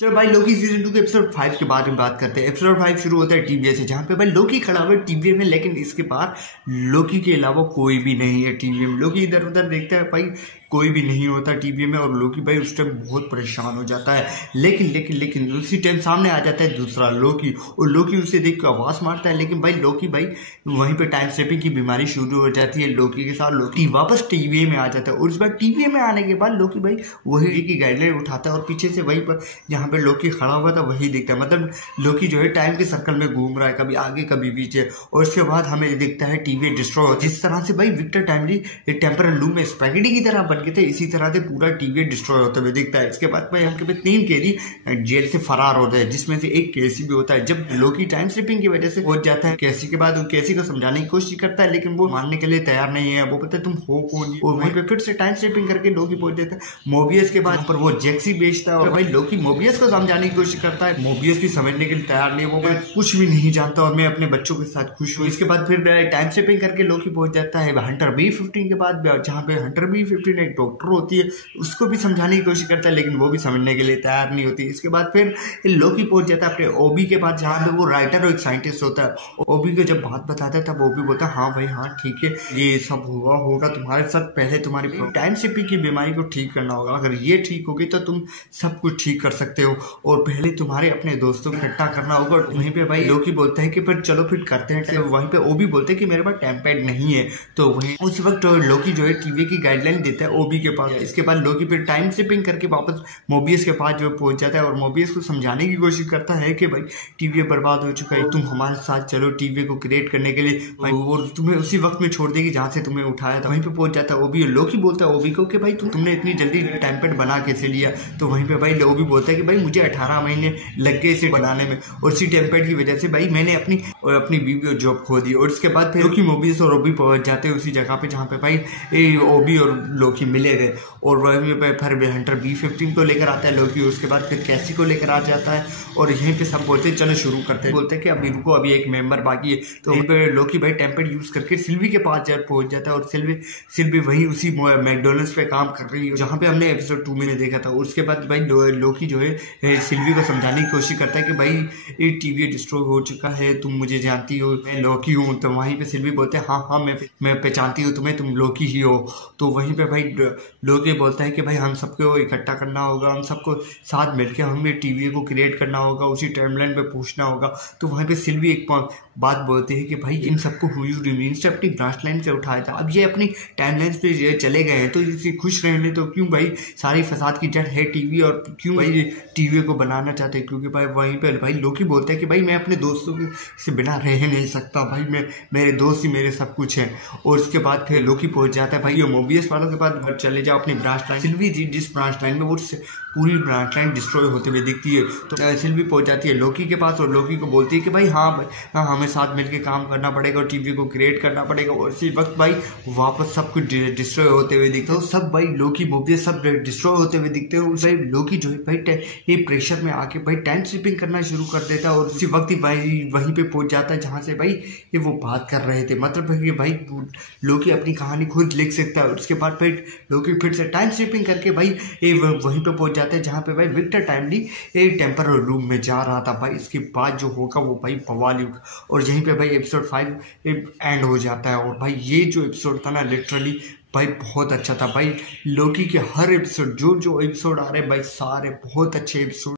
चलो भाई Loki season 2 के एपिसोड 5 के बारे में बात करते हैं। एपिसोड 5 शुरू होता है टीवीए से, जहाँ पे भाई लोकी खड़ा हुआ है टीवीए में, लेकिन इसके पास लोकी के अलावा कोई भी नहीं है टीवीए में। लोकी इधर उधर देखता है, भाई कोई भी नहीं होता टीवीए में, और लोकी भाई उस टाइम बहुत परेशान हो जाता है। लेकिन उसी टाइम सामने आ जाता है दूसरा लोकी, और लोकी उसे देख कर आवाज मारता है। लेकिन भाई लोकी भाई वहीं पे टाइम स्लिपिंग की बीमारी शुरू हो जाती है लोकी के साथ। लोकी वापस टीवीए में आ जाता है, और इस बार टीवीए में आने के बाद लोकी भाई वही की गाइडलाइन उठाता है, और पीछे से वहीं पर जहाँ पे लोकी खड़ा हुआ था वही दिखता है। मतलब लोकी जो है टाइम के सर्कल में घूम रहा है, कभी आगे कभी पीछे। और इसके बाद हमें दिखता है टीवीए डिस्ट्रॉय हो, जिस तरह से भाई विक्टर टाइमली टेम्परल लूप में स्पैगेटी की तरह बन गए थे, इसी तरह से पूरा टीवीए डिस्ट्रॉय होते हुए दिखता है। इसके बाद भाई हमके 3 कैदी जेल से फरार होते हैं, जिसमें से एक केसी भी होता है। जब लोकी टाइम स्लिपिंग की वजह से पहुंच जाता है केसी के बाद, वो केसी को समझाने की कोशिश करता है, लेकिन वो मानने के लिए तैयार नहीं है। वो पता है तुम हो कौन, और वहीं पे फिर से टाइम स्लिपिंग करके लोकी पहुंच जाता है मोबियस के बाद, पर वो जेक्सी बेचता है। और भाई लोकी मोबियस को समझाने की कोशिश करता है, मोबियस भी समझने के लिए तैयार नहीं है। वो मैं कुछ भी नहीं जानता और मैं अपने बच्चों के साथ खुश हूँ। इसके बाद फिर टाइम स्लिपिंग करके लोकी पहुंच जाता है हंटर B15 के बाद, जहाँ पे हंटर B15 एक डॉक्टर होती है, उसको भी समझाने की कोशिश करता है, लेकिन वो भी समझने के लिए तैयार नहीं होती। इसके बाद फिर लोकी पहुंच जाता है अपने ओबी के पास, जहाँ पे वो राइटर और एक साइंटिस्ट होता है। ओबी को जब बात बताता है तब ओबी बोलता है हाँ भाई हाँ ठीक है, ये सब हुआ होगा तुम्हारे साथ, पहले तुम्हारी टाइम स्लिपिंग की बीमारी को ठीक करना होगा। अगर ये ठीक होगी तो तुम सब कुछ ठीक कर सकते हो, और पहले तुम्हारे अपने दोस्तों को इकट्ठा करना होगा। और वहीं पे भाई लोकी बोलता है कि फिर चलो फिर करते हैं। वहीं पे ओबी बोलते हैं कि मेरे पास टेम्पैड नहीं है। तो वहीं उस वक्त लोकी जो है टीवी की गाइडलाइन देता है ओबी के पास। इसके बाद लोकी फिर टाइम स्लिपिंग करके वापस मोबियस के पास जो पहुंच जाता है, और मोबियस को समझाने की कोशिश करता है कि भाई टीवी बर्बाद हो चुका है, तुम हमारे साथ चलो टीवी को क्रिएट करने के लिए। भाई वो तुम्हें उसी वक्त में छोड़ देगी जहाँ से तुम्हें उठाया था। वहीं पे पहुंच जाता है ओबी, और लोकी बोलता है ओबी को कि भाई तुमने इतनी जल्दी टेम्पैड बना कैसे लिया। तो वहीं पे भाई ओबी बोलता है कि भाई मुझे 18 महीने लग गए इसे बनाने में, और इसी टेम्पैड की वजह से भाई मैंने अपनी बीवी और जॉब खो दी। और इसके बाद फिर लोकी मोबियस और ओबी पहुंच जाते हैं उसी जगह पे जहाँ पे भाई ओबी और लोकी मिले थे। और वहीं पे फिर हंटर B15 को लेकर आता है लोकी, उसके बाद फिर कैसी को लेकर आ जाता है, और यहीं पे सब बोलते हैं चलो शुरू करते हैं। बोलते हैं कि अभी रुको, अभी एक मेंबर बाकी है। तो वहीं पे लोकी भाई टेम्पैड यूज करके सिल्वी के पास पहुंच जाता है, और सिल्वी वही उसी मैकडोनल्ड्स पे काम कर रही है जहाँ पे हमने एपिसोड 2 में देखा था। उसके बाद भाई लोकी जो है सिल्वी को समझाने की कोशिश करता है कि भाई ये टीवी डिस्ट्रॉय हो चुका है, तुम मुझे जानती हो, मैं लोकी हूँ। तो वहीं पे सिल्वी बोलते हैं हाँ मैं पहचानती हूँ तुम्हें, तुम लोकी ही हो। तो वहीं पे भाई लोकी बोलता है कि भाई हम सबको इकट्ठा करना होगा, हम सबको साथ मिलकर हमें टीवी को क्रिएट करना होगा, उसी टाइमलाइन पे पूछना होगा। तो वहीं पे सिल्वी एक बात बोलती है कि भाई इन सबको हुयू रिमीन्स से अपनी ब्रांच लाइन से उठाया था, अब ये अपनी टाइमलाइन पे चले गए हैं, तो इसे खुश रहने तो क्यों भाई सारी फसाद की जड़ है टीवी, और क्यों भाई टीवी को बनाना चाहते हैं। क्योंकि भाई वहीं पे भाई लोकी बोलता है कि भाई मैं अपने दोस्तों से बिना रह नहीं सकता, भाई मेरे दोस्त ही मेरे सब कुछ है। और उसके बाद फिर लोकी पहुंच जाता है भाई मोबियस वालों के पास, चले जाओ अपनी ब्रांच लाइन। सिल्वी जिस ब्रांच लाइन में वो पूरी ब्रांच लाइन डिस्ट्रॉय होते हुए दिखती है, तो सिल्वी पहुंच जाती है लोकी के पास, और लोकी को बोलती है कि भाई हाँ हमें साथ मिलकर काम करना पड़ेगा और टीवी को क्रिएट करना पड़ेगा। और इसी वक्त भाई वापस सब कुछ डिस्ट्रॉय होते हुए दिखते हो, सब भाई लोकी मोबियस सब डिस्ट्रॉय होते हुए दिखते हो। भाई लोकी जो है भाई ये प्रेशर में आके भाई टाइम स्लिपिंग करना शुरू कर देता है, और उसी वक्त ही भाई वहीं पे पहुंच जाता है जहाँ से भाई ये वो बात कर रहे थे। मतलब कि भाई लोकी अपनी कहानी खुद लिख सकता है। उसके बाद फिर लोकी फिर से टाइम स्लिपिंग करके भाई वहीं पे पहुंच जाता है जहाँ पे भाई विक्टर टाइमली टेम्परल रूम में जा रहा था। भाई इसके बाद जो होगा वो भाई बवाल होगा, और यहीं पे भाई एपिसोड 5 एंड हो जाता है। और भाई ये जो एपिसोड था ना लिटरली भाई बहुत अच्छा था। भाई लोकी के हर एपिसोड जो एपिसोड आ रहे हैं भाई सारे बहुत अच्छे एपिसोड।